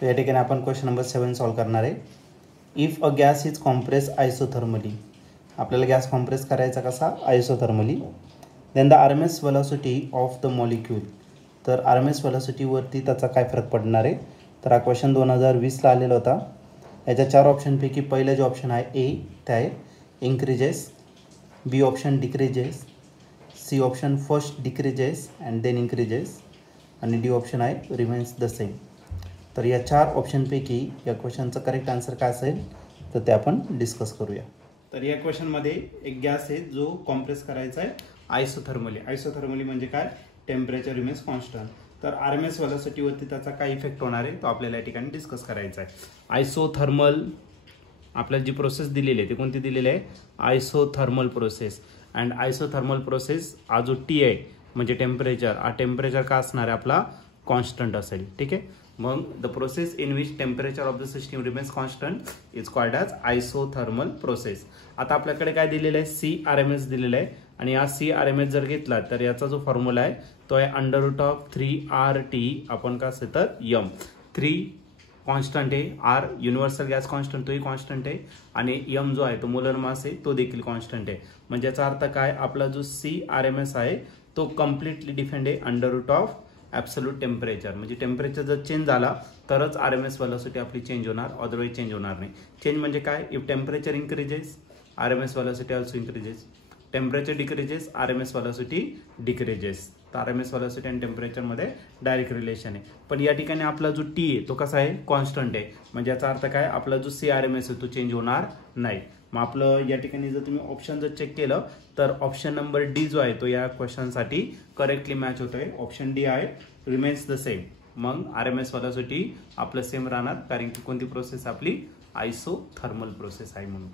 तर या ठिकाणी आपण क्वेश्चन नंबर 7 सॉल्व करणार आहे. If a gas is compress isothermally, आपल्याला गॅस कॉम्प्रेस करायचा कसा, isothermally. Then the RMS velocity of the molecule, तर RMS वेलोसिटीवरती त्याचा काय फरक पडणार आहे. तर हा क्वेश्चन 2020ला आलेला होता. याच्या 4 ऑप्शनपैकी पहिलं जे ऑप्शन आहे ए ते आहे increases, B option decreases, C option first decreases and then increases, आणि डी ऑप्शन आहे रिमेन्स द सेम. तर या 4 ऑप्शनपैकी या क्वेश्चनचं करेक्ट आन्सर काय असेल तर ते आपण डिस्कस करूया. तर या क्वेश्चनमध्ये एक गॅस आहे जो कॉम्प्रेस करायचा आहे आयसोथर्मली. आयसोथर्मली म्हणजे काय, टेम्परेचर रिमेन्स कॉन्स्टंट. तर RMS वेलोसिटीवरती त्याचा काय इफेक्ट होणार आहे तो आपल्याला या ठिकाणी डिस्कस करायचा आहे. आयसोथर्मल आपल्याला जी प्रोसेस दिलेली आहे ती कोणती दिलेली आहे, isothermal process. And isothermal process हा जो टी आहे म्हणजे टेम्परेचर, हा टेम्परेचर का असणार आहे आपला, कॉन्स्टंट असेल. ठीक आहे. मग the process in which temperature of the system remains constant is called as isothermal process. आता आपल्याकडे काय दिलेलं आहे, CRMS दिलेलं आहे. आणि या CRMS जर घेतला तर याचा जो फॉर्म्युला आहे तो आहे √3RT आपण का असेल तर M. 3 कॉन्स्टंट आहे, R युनिव्हर्सल गॅस कॉन्स्टंट तोही कॉन्स्टंट आहे, आणि M जो आहे तो मोलर मास आहे तो देखील कॉन्स्टंट आहे. म्हणजे याचा अर्थ काय, आपला जो CRMS आहे तो कम्प्लिटली डिपेंड आहे ॲब्सोल्यूट टेम्परेचर. म्हणजे टेम्परेचर जर चेंज झाला तरच RMS वेलोसिटी आपली चेंज होणार, अदरवाईज चेंज होणार नाही. चेंज म्हणजे काय, if temperature increases RMS velocity also increases, temperature decreases RMS velocity decreases. तर RMS वेलोसिटी आणि टेम्परेचरमध्ये डायरेक्ट रिलेशन आहे. पण या ठिकाणी आपला जो टी आहे तो कसा आहे, कॉन्स्टंट आहे. म्हणजे याचा अर्थ काय, आपला जो CRMS आहे तो चेंज होणार नाही. मग आपलं या ठिकाणी जर तुम्ही ऑप्शन जर चेक केलं तर ऑप्शन नंबर डी जो आहे तो या क्वेश्चनसाठी करेक्टली मॅच होतोय. ऑप्शन डी आहे रिमेन्स द सेम. मग RMS वेलोसिटी आपलं सेम राहणार, कारण की कोणती प्रोसेस आपली, आयसोथर्मल प्रोसेस आहे म्हणून.